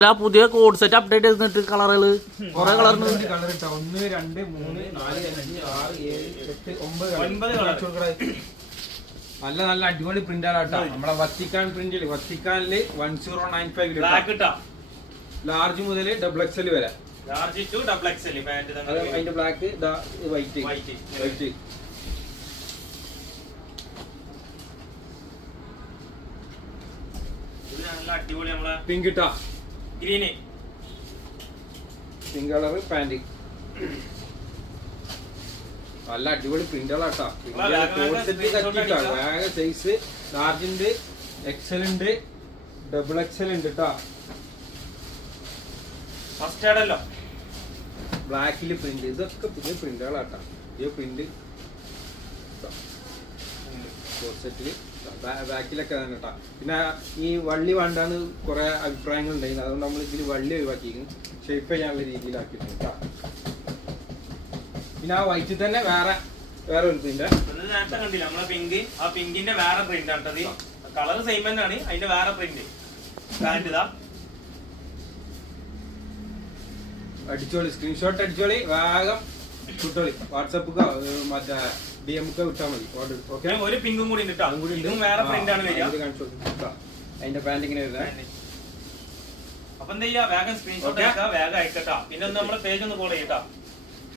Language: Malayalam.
പുതിയ കോഡ് സെറ്റ് അപ്ഡേറ്റ് ചെയ്തിട്ട് കളറുകള് കുറെ കളർ കളർ ഇട്ടാ 1 2 3 4 5 6 7 8 9 നല്ല നല്ല അടിപൊളി പ്രിന്റാട്ടാ. നമ്മളെ വത്തിക്കാൻ പ്രിന്റില് വത്തിക്കാനില് 1095 ലാർജ് മുതൽ XXL വരെ. അതിന്റെ ബ്ലാക്ക് വൈറ്റ് പിങ്ക് ഇട്ടാ പിങ്ക് കളർ പാന്റ് നല്ല അടിപൊളി പ്രിന്റുകളാട്ടാ. വേഗ സൈസ് ലാർജ് ഉണ്ട്, XL ഉണ്ട്, XXL ഉണ്ട് കേട്ടാ. ബ്ലാക്കില് പ്രിന്റ് ഇതൊക്കെ പുതിയ പ്രിന്റുകളാട്ടാ. ഈ പ്രിന്റ് ബാക്കിലൊക്കെ തന്നെ കേട്ടാ. പിന്നെ ഈ വള്ളി വേണ്ടാന്ന് കുറെ അഭിപ്രായങ്ങൾ ഉണ്ടായിരുന്നു. അതുകൊണ്ട് നമ്മൾ ഇതിൽ വള്ളി ഒഴിവാക്കിയിരിക്കും, ഷേപ്പ് ചെയ്യാനുള്ള രീതിയിലാക്കിയിട്ടുണ്ട് കേട്ടാ. പിന്നെ ആ വൈറ്റിൽ തന്നെ വേറെ ഒരു പ്രിന്റ് കണ്ടില്ല നമ്മളെ പിങ്ക്. ആ പിങ്കിന്റെ വേറെ പ്രിന്റ് ആട്ടത്. കളർ സെയിം തന്നെയാണ്, അതിന്റെ വേറെ പ്രിന്റ്. അടിച്ചോളി, സ്ക്രീൻഷോട്ട് അടിച്ചോളി, വേഗം കിട്ടോളി. വാട്സപ്പ് മറ്റേ DM വിട്ടാൽ മതി ഓർഡർ. ഓക്കെ, ഒരു പിങ്കും കൂടി വേറെ പ്രിന്റ് ആണ് വരിക. അതിന്റെ പാന്റ് ഇങ്ങനെ വരുന്നത്. അപ്പൊ എന്താ ചെയ്യാ, വേഗം സ്ക്രീൻഷോട്ട് വേഗം അയക്കട്ടാ. പിന്നെ നമ്മളെ പേജ് ഒന്ന് ഫോളോ ചെയ്യട്ടാ.